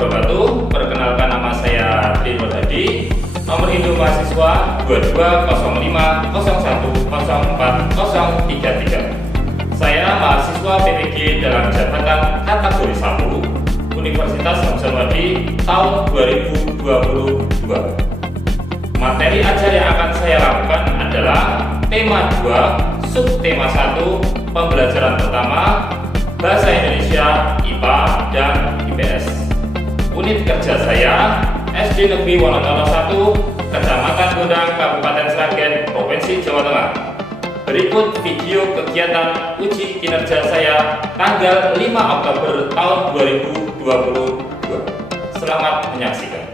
wabarakatuh. Perkenalkan, nama saya Trinur Hadi. Nomor induk mahasiswa 2205010433. Saya mahasiswa PTG dalam jabatan kategori 1 Universitas Hamzahwadi tahun 2022. Materi ajar yang akan saya lakukan adalah tema 2, subtema 1, pembelajaran pertama, Bahasa Indonesia, IPA, dan IPS. Unit kerja saya, SD Negeri Wonosobo 1, Kecamatan Gondang, Kabupaten Sragen, Provinsi Jawa Tengah. Berikut video kegiatan uji kinerja saya tanggal 5 Oktober tahun 2022. Selamat menyaksikan.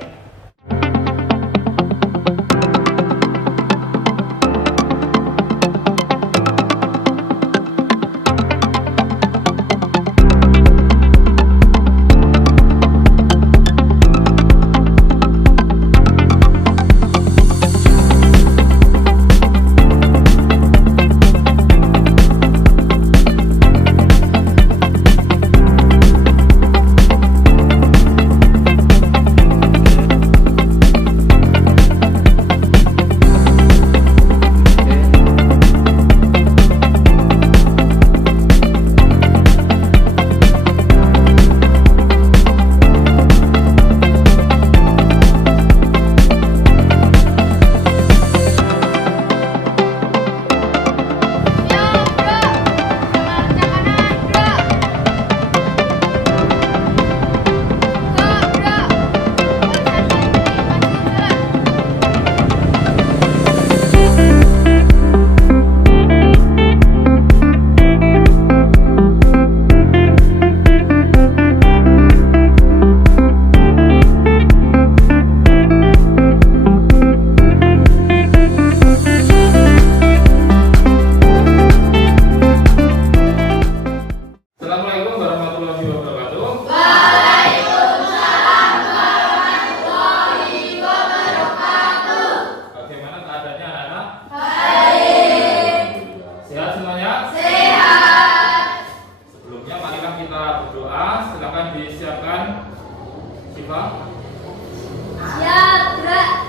Siap, gerak.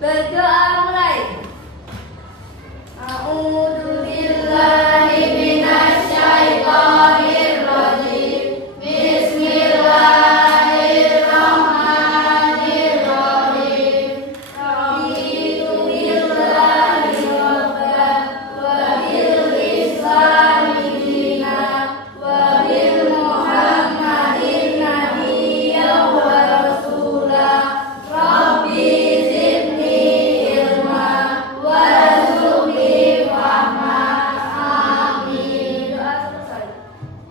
Berdoa mulai. A'udzubillahi minasyaitonirrajim. Bismillahirrahmanirrahim. Raditu billahi rabban wa bil islami dinan wa bil Muhammadin nabiyyan wa rasulah. Rabbi zidni ilma warzuqni fahma. Amin. Doa selesai.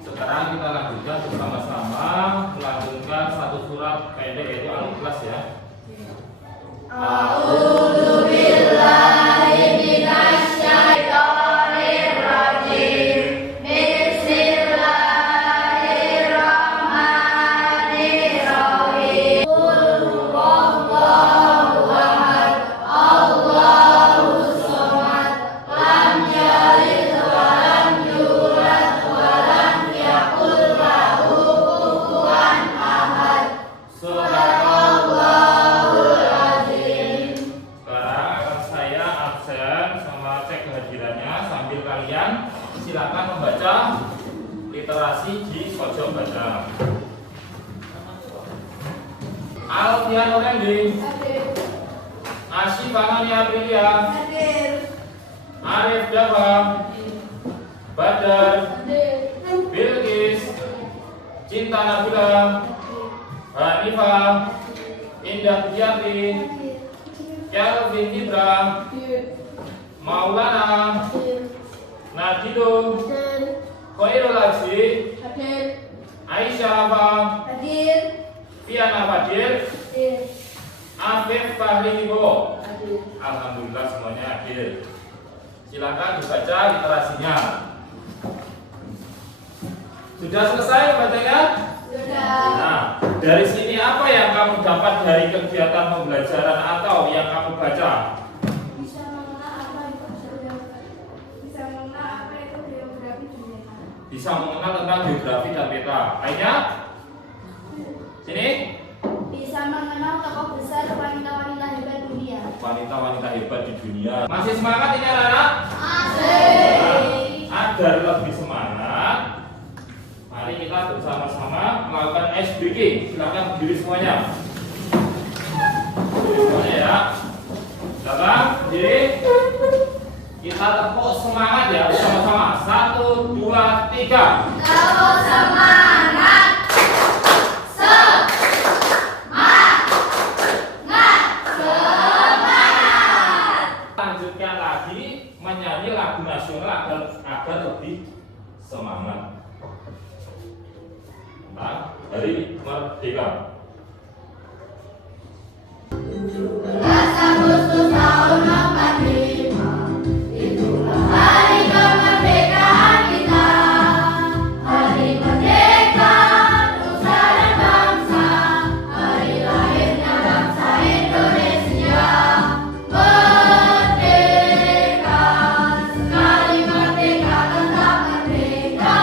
Sekarang kita lanjutkan bersama-sama melanjutkan satu surat pendek yaitu Al-Ikhlas ya. A'udzubillahi minasyaitonirrajim. Bismillahirrahmanirrahim. Qul huwallahu ahad. Allahus samad. Lam yalid wa lam yulad wa lam yakul lahu kufuwan ahad. Shadaqallahul azim. Sekarang akan saya absen sama cek kehadirannya sambil kalian silakan membaca literasi di pojok baca. Alfian Orendi, Asyik Amani Aprilia, Hadir. Arif Dawa, Badar, Hadir. Bilqis, Cinta Nabila, Hanifah, Indah Pujati, Kelvin Ibra, Maulana, Nadido, Khairul Aziz, Hadir. Aisyah Afa, Hadir. Fiana Fadil, Hadir. Afif Fahri Ibo. Hadir. Alhamdulillah semuanya hadir. Silakan dibaca literasinya. Sudah selesai bacanya? Sudah. Nah, dari sini apa yang kamu dapat dari kegiatan pembelajaran atau yang kamu baca? Bisa mengenal apa itu geografi dunia. Bisa mengenal tentang geografi dan peta. Lainnya? Sini? wanita-wanita hebat di dunia. Masih semangat ini anak-anak? Masih. Agar lebih semangat, mari kita bersama-sama melakukan SBK. Silakan berdiri semuanya. Berdiri semuanya ya. Silakan berdiri. Kita tepuk semangat ya bersama-sama. 1, 2, 3. Tepuk semangat. Lanjutkan lagi menyanyi lagu nasional agar lebih semangat. Nah, Hari Merdeka. 17 Agustus tahun 45, itulah hari kemerdekaan kita. Hari merdeka, nusa dan bangsa, hari lahirnya bangsa Indonesia. Merdeka, sekali merdeka tetap merdeka,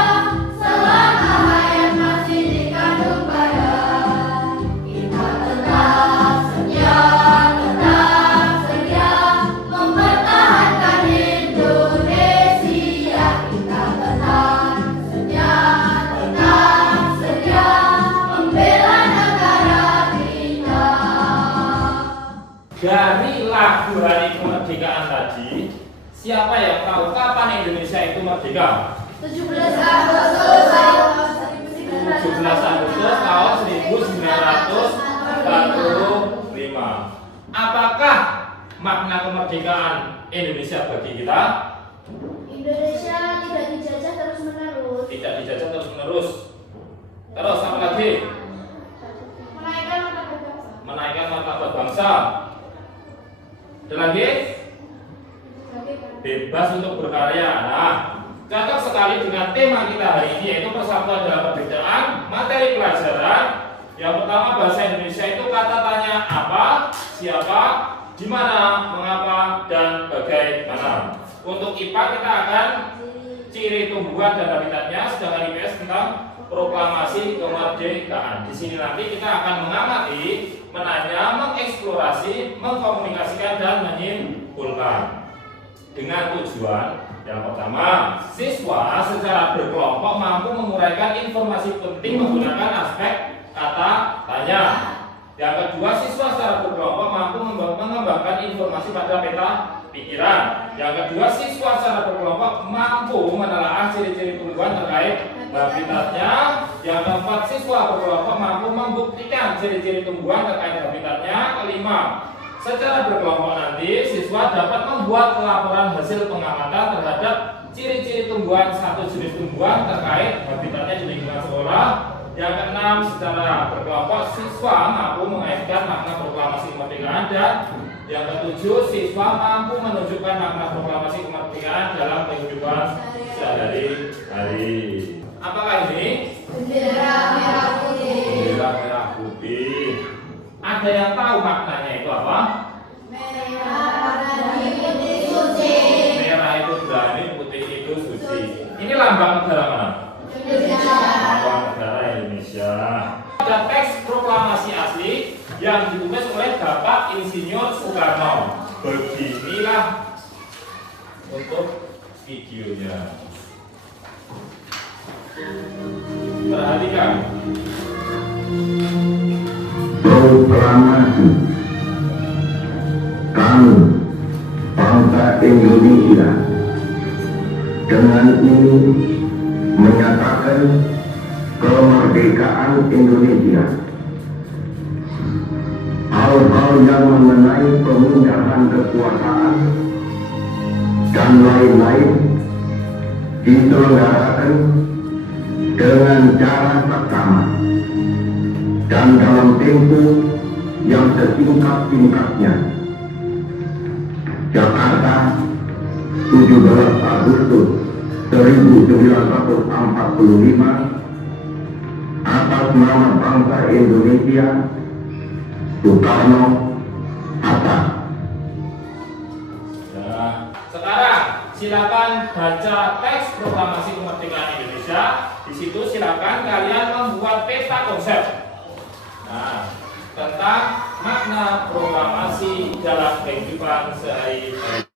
selama hayat masih dikandung badan. Kita tetap setia mempertahankan Indonesia. Kita tetap setia membela negara kita. Dari lagu hari kemerdekaan tadi, siapa yang tahu kapan Indonesia itu merdeka? 17 Agustus tahun 17 Agustus tahun 1945. Apakah makna kemerdekaan Indonesia bagi kita? Indonesia tidak dijajah terus-menerus. Tidak dijajah terus-menerus. Terus apa lagi? Menaikkan martabat bangsa. Menaikkan martabat bangsa. Dan lagi? Bebas untuk berkarya. Nah, cocok sekali dengan tema kita hari ini, yaitu persatuan dalam perbedaan. Materi pelajaran yang pertama, bahasa Indonesia itu kata tanya apa, siapa, di mana, mengapa, dan bagaimana. Untuk IPA kita akan ciri tumbuhan dan habitatnya, sedangkan IPS tentang proklamasi kemerdekaan. Di sini nanti kita akan mengamati, menanya, mengeksplorasi, mengkomunikasikan, dan menyimpulkan. Dengan tujuan yang pertama, siswa secara berkelompok mampu menguraikan informasi penting menggunakan aspek kata tanya. Yang kedua, siswa secara berkelompok mampu mengembangkan informasi pada peta pikiran. Yang kedua, siswa secara berkelompok mampu menelaah ciri-ciri tumbuhan terkait habitatnya. Yang keempat, siswa berkelompok mampu membuktikan ciri-ciri tumbuhan terkait habitatnya. Kelima, secara berkelompok nanti siswa dapat membuat laporan hasil pengamatan terhadap ciri-ciri tumbuhan satu jenis tumbuhan terkait habitatnya di lingkungan sekolah. Yang keenam, secara berkelompok siswa mampu mengaitkan makna proklamasi kemerdekaan. Dan yang ketujuh, siswa mampu menunjukkan makna proklamasi kemerdekaan dalam kehidupan sehari-hari. Apakah ini? Bendera merah putih. Bendera merah putih. Ada yang tahu maknanya itu apa? Merah berani, putih suci. Merah itu berani, putih itu suci. Ini lambang negara mana? Indonesia. Lambang negara Indonesia. Ada teks proklamasi asli yang ditulis oleh Bapak Insinyur Soekarno. Beginilah untuk videonya. Perhatikan. Proklamasi kami bangsa Indonesia dengan ini menyatakan kemerdekaan Indonesia. Hal-hal yang mengenai pemindahan kekuasaan dan lain-lain diselenggarakan dengan cara seksama dan dalam tempo yang sesingkat-singkatnya. Jakarta, 17 Agustus 1945, atas nama bangsa Indonesia, Soekarno, Hatta. Nah, sekarang silakan baca teks proklamasi kemerdekaan Indonesia. Di situ silakan kalian membuat peta konsep. Nah, tentang makna proklamasi dalam kehidupan sehari-hari.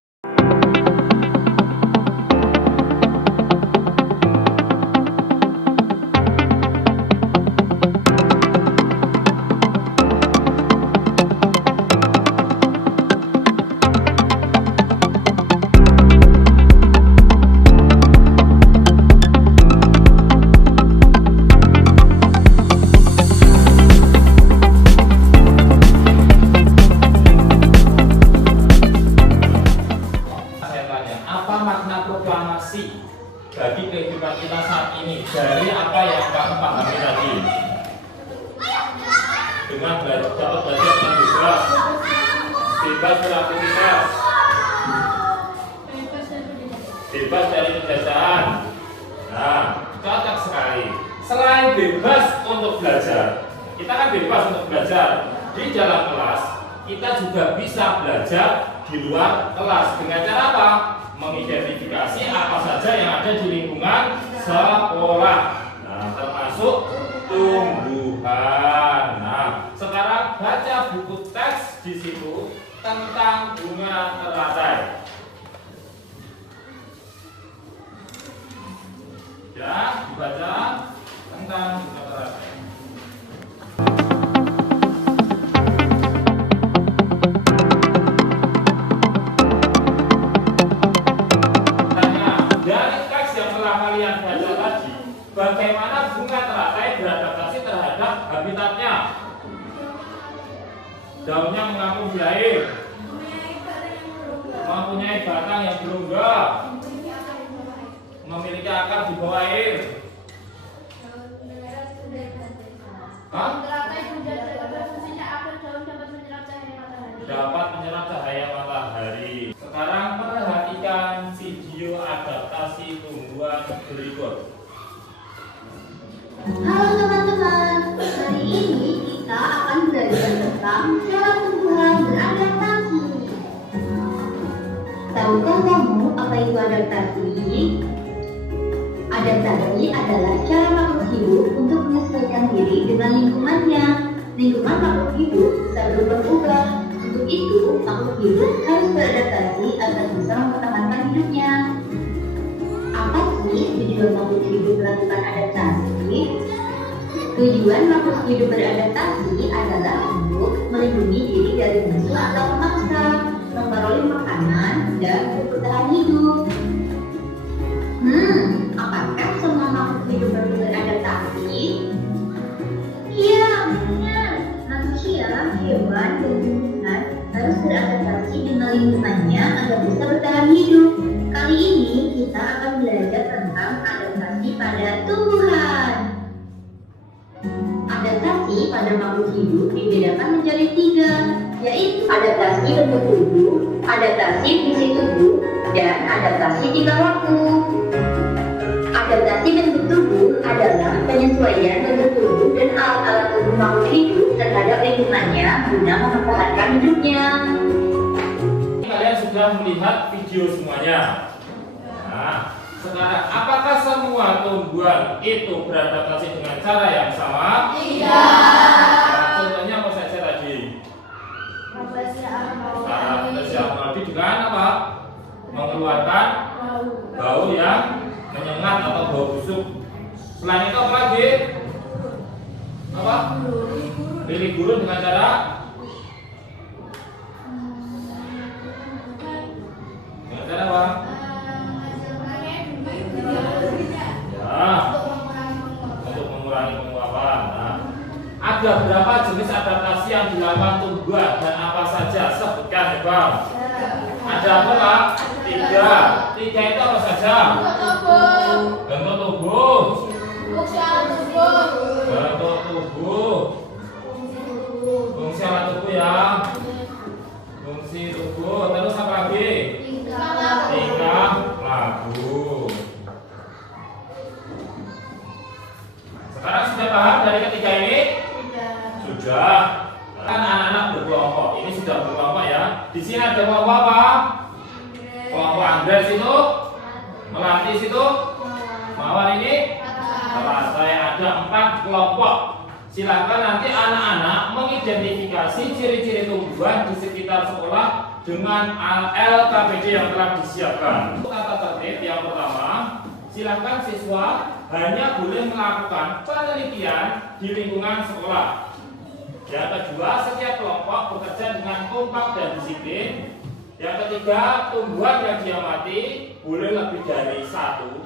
Proklamasi bagi kehidupan kita saat ini dari apa yang kamu pahami tadi, dengan dapat belajar dengan bebas beraktivitas, bebas dari penjajahan. Nah, cocok sekali. Selain bebas untuk belajar, kita kan bebas untuk belajar di dalam kelas, kita juga bisa belajar di luar kelas dengan cara apa? Mengidentifikasi apa saja yang ada di lingkungan sekolah. Nah, termasuk tumbuhan. Nah, sekarang baca buku teks di situ tentang bunga teratai. Ya, dibaca tentang bunga teratai. Bagaimana bunga teratai beradaptasi terhadap habitatnya? Daunnya mengapung di air, mempunyai batang yang berongga, memiliki akar di bawah air. Dapat menyerap cahaya matahari. Sekarang perhatikan video adaptasi tumbuhan berikut. Halo teman-teman, hari ini kita akan belajar tentang cara tumbuhan beradaptasi. Tahukah kamu apa itu adaptasi? Adaptasi adalah cara makhluk hidup untuk menyesuaikan diri dengan lingkungannya. Lingkungan makhluk hidup bisa berubah-ubah. Untuk itu, makhluk hidup harus beradaptasi agar bisa mempertahankan hidupnya. Apa sih tujuan makhluk hidup melakukan adaptasi? Tujuan makhluk hidup beradaptasi adalah untuk melindungi diri dari musuh atau pemaksa, memperoleh makanan, dan bertahan hidup. Apakah semua makhluk hidup perlu beradaptasi? Iya, benar. Manusia, hewan, dan tumbuhan harus beradaptasi dengan lingkungannya agar bisa bertahan hidup. Kali ini kita akan belajar tentang adaptasi pada tumbuhan. Adaptasi pada makhluk hidup dibedakan menjadi 3, yaitu adaptasi bentuk tubuh, adaptasi fungsi tubuh, dan adaptasi tingkah laku. Adaptasi bentuk tubuh adalah penyesuaian bentuk tubuh dan alat-alat tubuh makhluk hidup terhadap lingkungannya guna mempertahankan hidupnya. Kalian sudah melihat video semuanya. Nah, sekarang apakah semua tumbuhan itu beradaptasi dengan cara yang sama? Tidak. Nah, contohnya apa saja tadi? Adaptasi Arnoldi dengan apa? Mengeluarkan bau yang menyengat atau bau busuk. Selain itu apa lagi? Apa? Lili gurun dengan cara apa? Ya, untuk mengurangi penguapan. Nah, ada berapa jenis adaptasi yang dilakukan tumbuhan dan apa saja? Sebutkan ya Bang. Ada apa Pak? 3. 3 itu apa saja? Bentuk tubuh. Bentuk tubuh. Fungsi alat tubuh ya. Fungsi tubuh. Terus apa lagi? Tingkah laku. Sekarang sudah paham dari ketiga ini? Sudah. Kan anak-anak berkelompok. Ini sudah berkelompok ya. Di sini ada kelompok apa? Kelompok Andres itu, Melantis itu, Mawar ini. Teratai ada 4 kelompok. silakan nanti anak-anak mengidentifikasi ciri-ciri tumbuhan di sekitar sekolah dengan LKPD yang telah disiapkan. Tata tertib yang pertama, silakan siswa hanya boleh melakukan penelitian di lingkungan sekolah. Yang kedua, setiap kelompok bekerja dengan kompak dan disiplin. Yang ketiga, tumbuhan yang diamati boleh lebih dari satu.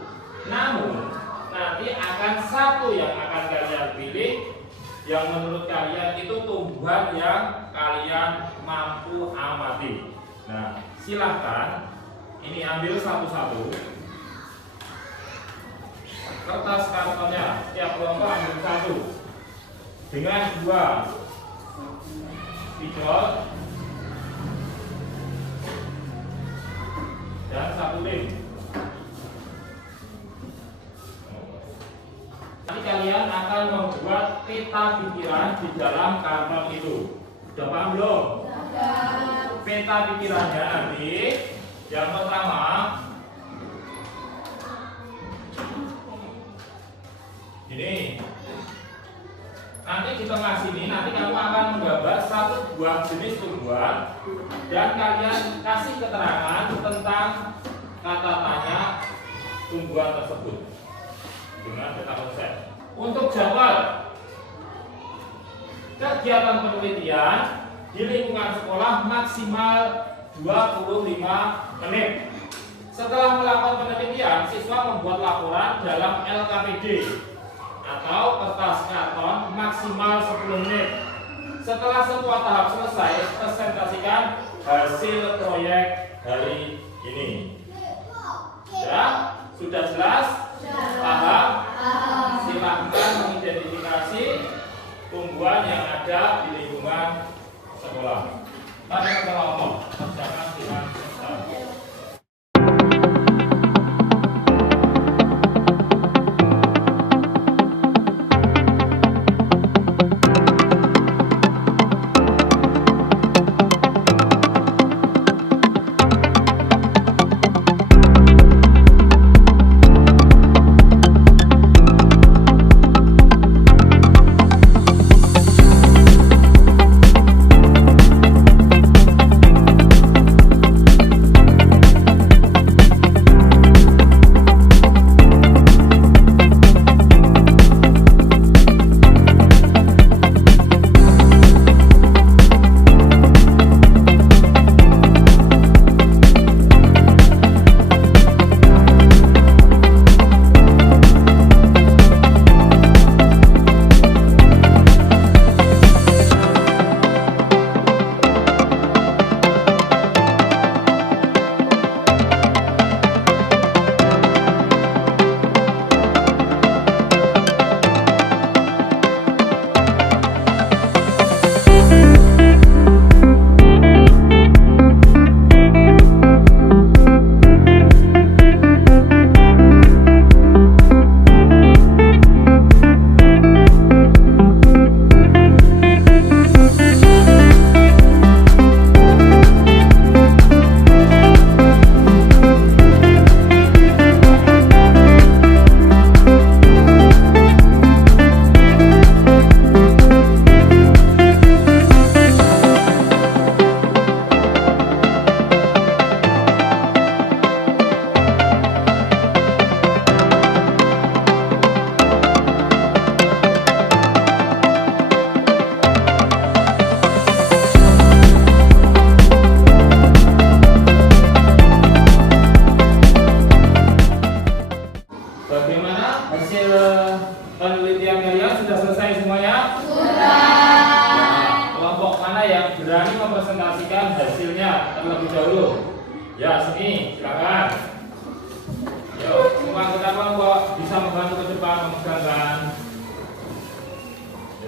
Namun, nanti akan satu yang akan kalian pilih yang menurut kalian itu tumbuhan yang kalian mampu amati. Nah, silahkan ini ambil satu-satu. Kertas kartonnya, setiap kelompok ambil satu dengan 2 spidol dan 1 lem. Nanti kalian akan membuat peta pikiran di dalam karton itu. Sudah paham belum? Peta pikirannya nanti yang pertama, ini nanti di tengah sini nanti kamu akan menggambar satu buah jenis tumbuhan dan kalian kasih keterangan tentang kata tanya tumbuhan tersebut dengan peta konsep. Untuk jadwal kegiatan penelitian di lingkungan sekolah maksimal 25 menit. Setelah melakukan penelitian, siswa membuat laporan dalam LKPD atau kertas karton maksimal 10 menit. Setelah semua tahap selesai, presentasikan hasil proyek hari ini. Ya, sudah jelas? Paham? Silahkan mengidentifikasi tumbuhan yang ada di lingkungan sekolah. Mari kita ngomong, kerjakan dengan selesai. mempresentasikan hasilnya terlebih dahulu. Ya, sini silakan. Yuk, semua kita kelompok bisa membantu ke depan memegangkan.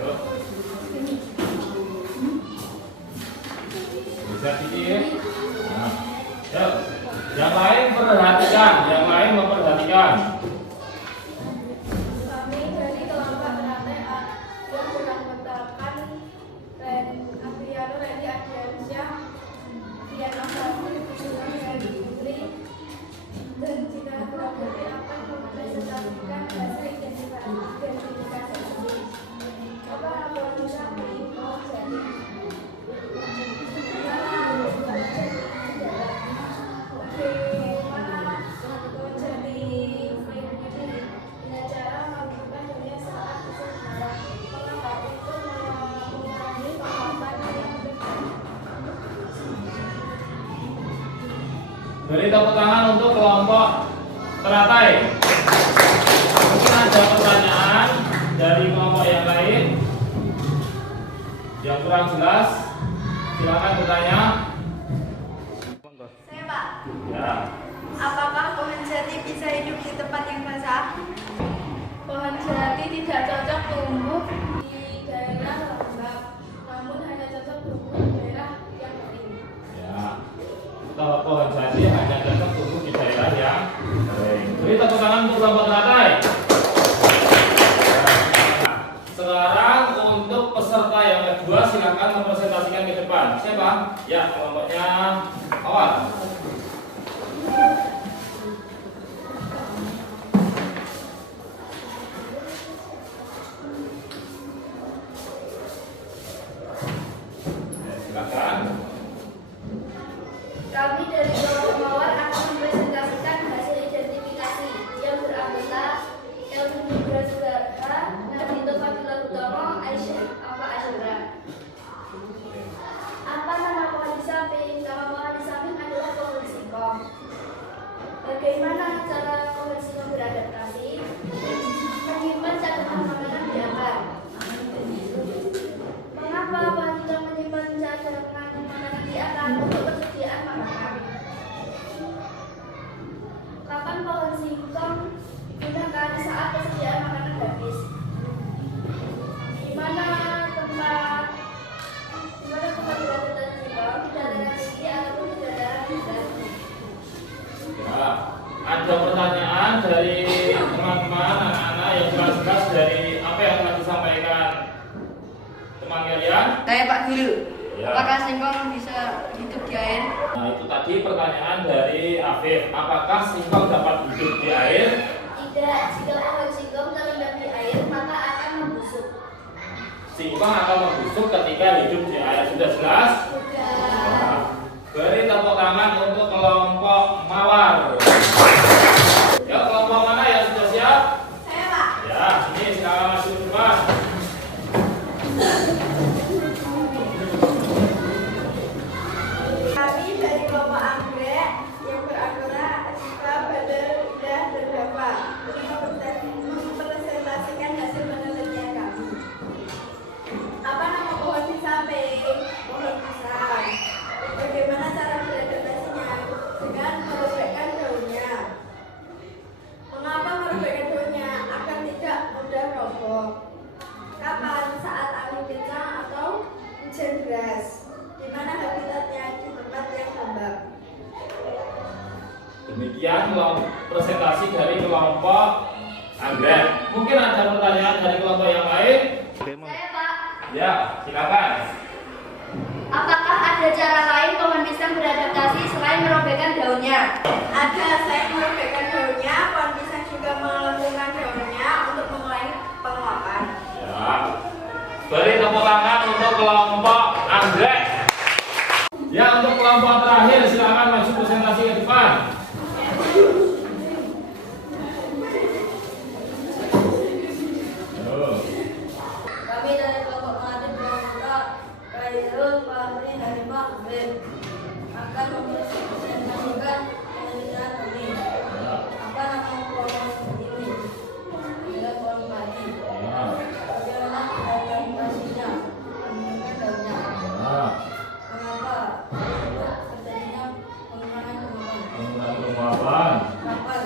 Yuk. Bisa pikir. Nah, yuk. Yang lain perhatikan, yang lain memperhatikan. Kami dari kelompok teratai A yang telah menetapkan Afriano Randy Ardiansyah, Diana Fadil, Randy Putri, dan Cina Kelompok akan mempresentasikan hasil identifikasi ini. Apa Beri tepuk tangan untuk kelompok teratai. Mungkin ada pertanyaan dari kelompok yang lain yang kurang jelas, silakan bertanya. Saya Pak, Ya. apakah pohon jati bisa hidup di tempat yang basah? Pohon jati tidak cocok tumbuh di daerah lembab, namun hanya cocok tumbuh di daerah yang kering. Ya. Pohon jati hanya cocok tumbuh di daerah yang kering. Beri tepuk tangan untuk kelompok teratai. Sekarang untuk peserta yang kedua silakan mempresentasikan ke depan. Siapa? Ya, kelompoknya awal. Silakan. Kami dari kelompok Mawar akan mempresentasikan hasil identifikasi yang beranggota Elvin Nugra Sugara, Nadito Fadila Hutomo, Aisyah. Apa nama pohon di samping? Nama pohon di samping adalah pohon singkong. Bagaimana cara pohon singkong beradaptasi? Menyimpan cadangan makanan di akar. Mengapa pohon singkong menyimpan cadangan makanan di akar? Untuk persediaan makanan. Kapan pohon singkong digunakan saat persediaan makanan habis? Di mana tempat beradaptasi singkong? Di dataran tinggi ataupun di dataran rendah? Ya, ada pertanyaan dari teman-teman anak-anak yang jelas-jelas dari apa yang telah disampaikan teman kalian. Saya Pak Guru. Ya. Apakah singkong bisa hidup di air? Nah, itu tadi pertanyaan dari Afif. Apakah singkong dapat hidup di air? Tidak, jika pohon singkong terendam di air maka akan membusuk. Singkong akan membusuk ketika hidup di air. Sudah jelas? Sudah. Beri tepuk tangan untuk kelompok Mawar. Ya, kelompok mana yang sudah siap? Saya Pak. Ya, ini sekarang masuk ke depan. Kami dari kelompok anggrek yang beranggota Asifa, Badar, Indah, dan Dava mempresentasikan hasil penelitian kami. Apa nama pohon di samping? Pohon pisang. Bagaimana cara beradaptasinya? Dengan merobekkan daunnya. Mengapa merobekkan daunnya? Agar tidak mudah roboh. Kapan? Saat angin kencang atau hujan deras. Di mana habitatnya? Di tempat yang lembab. Demikian presentasi dari kelompok anggrek. Mungkin ada pertanyaan dari kelompok yang lain? Saya Pak. Ya, silakan. Apakah ada cara lain pohon pisang beradaptasi selain merobekkan daunnya? Ada, selain merobekkan daunnya, pohon pisang juga melengkungkan daunnya untuk mengurangi penguapan. Ya. Beri tepuk tangan untuk kelompok anggrek. Ya, untuk kelompok terakhir silakan maju presentasi ke depan. Kami dari kelompok pengantin Pramuka, Khairul, Fahri, Harimah, Amrin akan mempresentasikan penelitian kami. Apa nama pohon ini? Adalah pohon padi. Bagaimana adaptasinya? Menggunakan daunnya. Mengapa terjadinya pengurangan Penguapan kapan?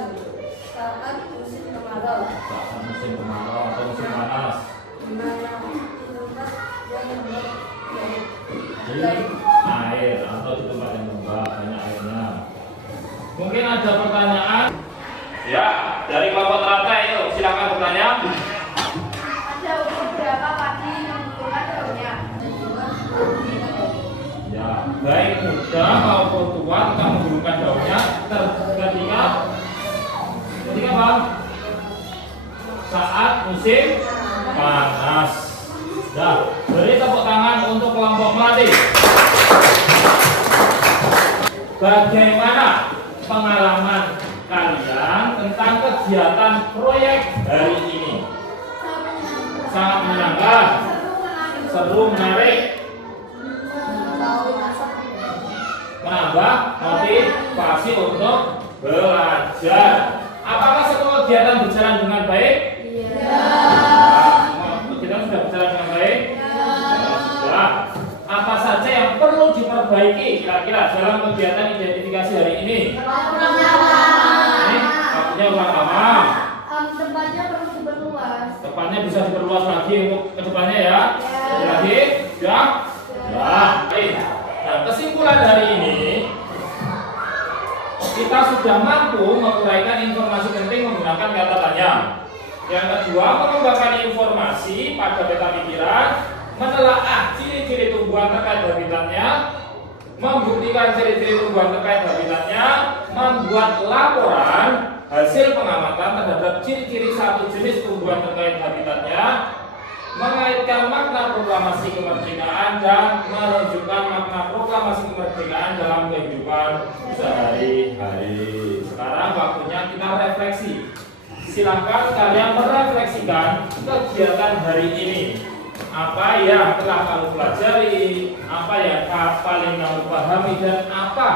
Saat musim kemarau. saat musim kemarau atau musim panas. Di mana di tempat yang lembab Di air atau di tempat yang lembab banyak airnya. Mungkin ada pertanyaan? Ya, dari kelompok teratai itu silakan bertanya. ada umur berapa padi yang menggunakan daunnya? Ya, baik muda maupun tua kita menggunakan daunnya ketika apa? Saat musim panas. Nah, beri tepuk tangan untuk kelompok melati. Bagaimana pengalaman kalian tentang kegiatan proyek hari ini? Sangat menyenangkan, seru, menarik. menambah motivasi untuk belajar. Apakah semua kegiatan berjalan dengan baik? Iya. Semua kegiatan sudah berjalan dengan baik? Sudah. Apa saja yang perlu diperbaiki kira-kira dalam kegiatan identifikasi hari ini? Ini waktunya kurang lama. Tempatnya perlu diperluas. Tepatnya bisa diperluas lagi untuk kedepannya ya. Sekali lagi, ya. Ya. Baik. Nah, kesimpulan hari ini kita sudah mampu menguraikan informasi penting menggunakan kata tanya. Yang kedua, mengembangkan informasi pada peta pikiran, menelaah ciri-ciri tumbuhan terkait habitatnya, membuktikan ciri-ciri tumbuhan terkait habitatnya, membuat laporan hasil pengamatan terhadap ciri-ciri satu jenis tumbuhan terkait habitatnya, mengaitkan makna proklamasi kemerdekaan dan menunjukkan makna proklamasi kemerdekaan dalam kehidupan sehari-hari. Sekarang waktunya kita refleksi. Silakan kalian merefleksikan kegiatan hari ini. Apa yang telah kamu pelajari, apa yang paling kamu pahami, dan apa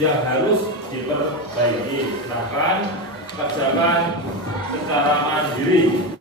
yang harus diperbaiki. Silakan kerjakan secara mandiri.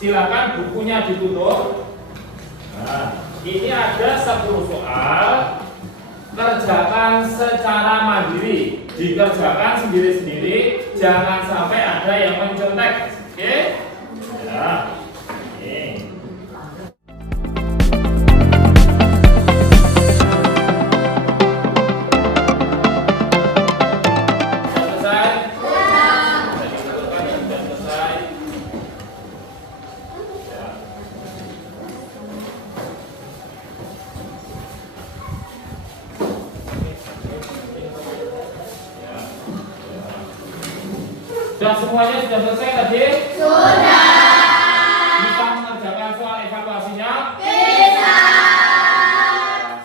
Silakan bukunya ditutup. Nah, ini ada 10 soal. Kerjakan secara mandiri, dikerjakan sendiri-sendiri, jangan sampai ada yang mencontek. Oke? Ya. Ini. Dan semuanya sudah selesai tadi? Sudah. Bisa mengerjakan soal evaluasinya? Bisa.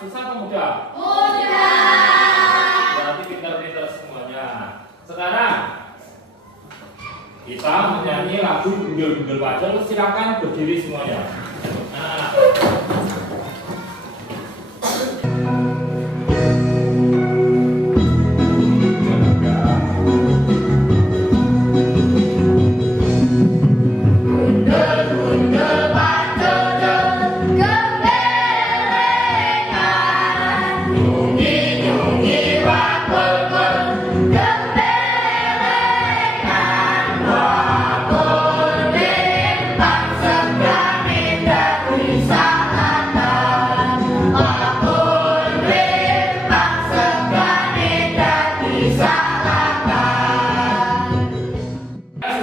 Susah atau mudah? Mudah. Berarti pintar-pintar semuanya. Sekarang kita menyanyi lagu Gundul-Gundul Pacul. Silakan berdiri semuanya. Nah.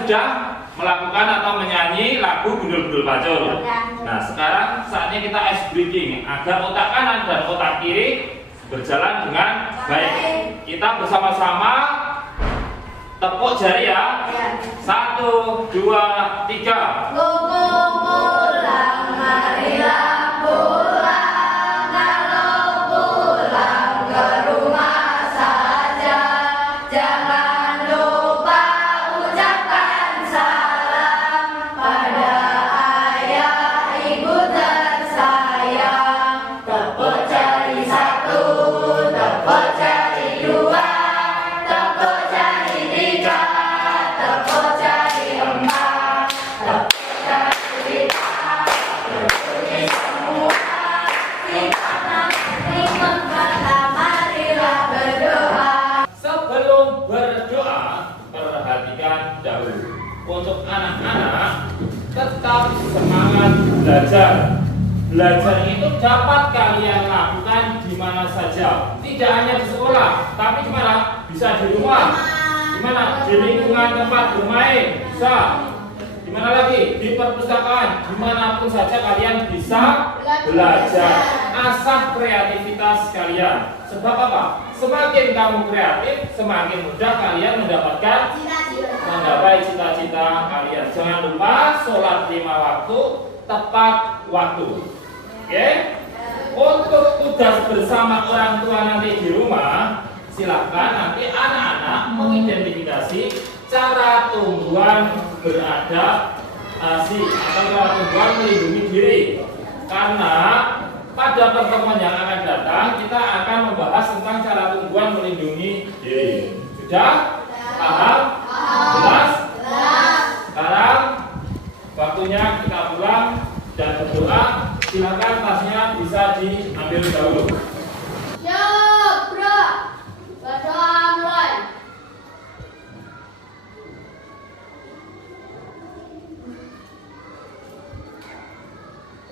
Sudah melakukan atau menyanyi lagu Gundul-Gundul Pacul. Nah, sekarang saatnya kita ice breaking agar otak kanan dan otak kiri berjalan dengan baik. Kita bersama-sama tepuk jari ya. 1, 2, 3. Koko pulang, marilah pulang. Kalau pulang ke rumah saja, jangan lupa ucapkan salam pada ayah ibu tersayang. Tepuk jari 1, tepuk jari 2, tepuk jari 3, tepuk jari 4, tepuk belajar itu dapat kalian lakukan di mana saja, tidak hanya di sekolah, tapi di mana? Bisa di rumah, di mana? Di lingkungan tempat bermain, bisa. Di mana lagi? Di perpustakaan, dimanapun saja kalian bisa belajar. Asah kreativitas kalian. Sebab apa? Semakin kamu kreatif, semakin mudah kalian mendapatkan menggapai cita-cita kalian. Jangan lupa sholat 5 waktu tepat waktu. Oke? Untuk tugas bersama orang tua nanti di rumah, silakan nanti anak-anak mengidentifikasi cara tumbuhan beradaptasi atau cara tumbuhan melindungi diri. Karena pada pertemuan yang akan datang kita akan membahas tentang cara tumbuhan melindungi diri. Sudah? Paham? Jelas? Sekarang waktunya kita pulang dan berdoa. Silakan tasnya bisa diambil dahulu. Siap, bro. Berdoa mulai.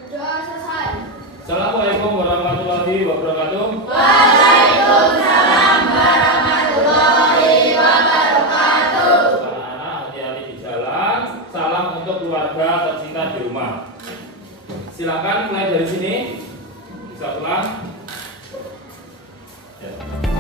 Berdoa selesai. Assalamualaikum warahmatullahi wabarakatuh. Waalaikumsalam warahmatullahi wabarakatuh. Anak-anak hati-hati di jalan. Salam untuk keluarga tercinta di rumah. Silakan mulai dari sini. Bisa pulang. Ya.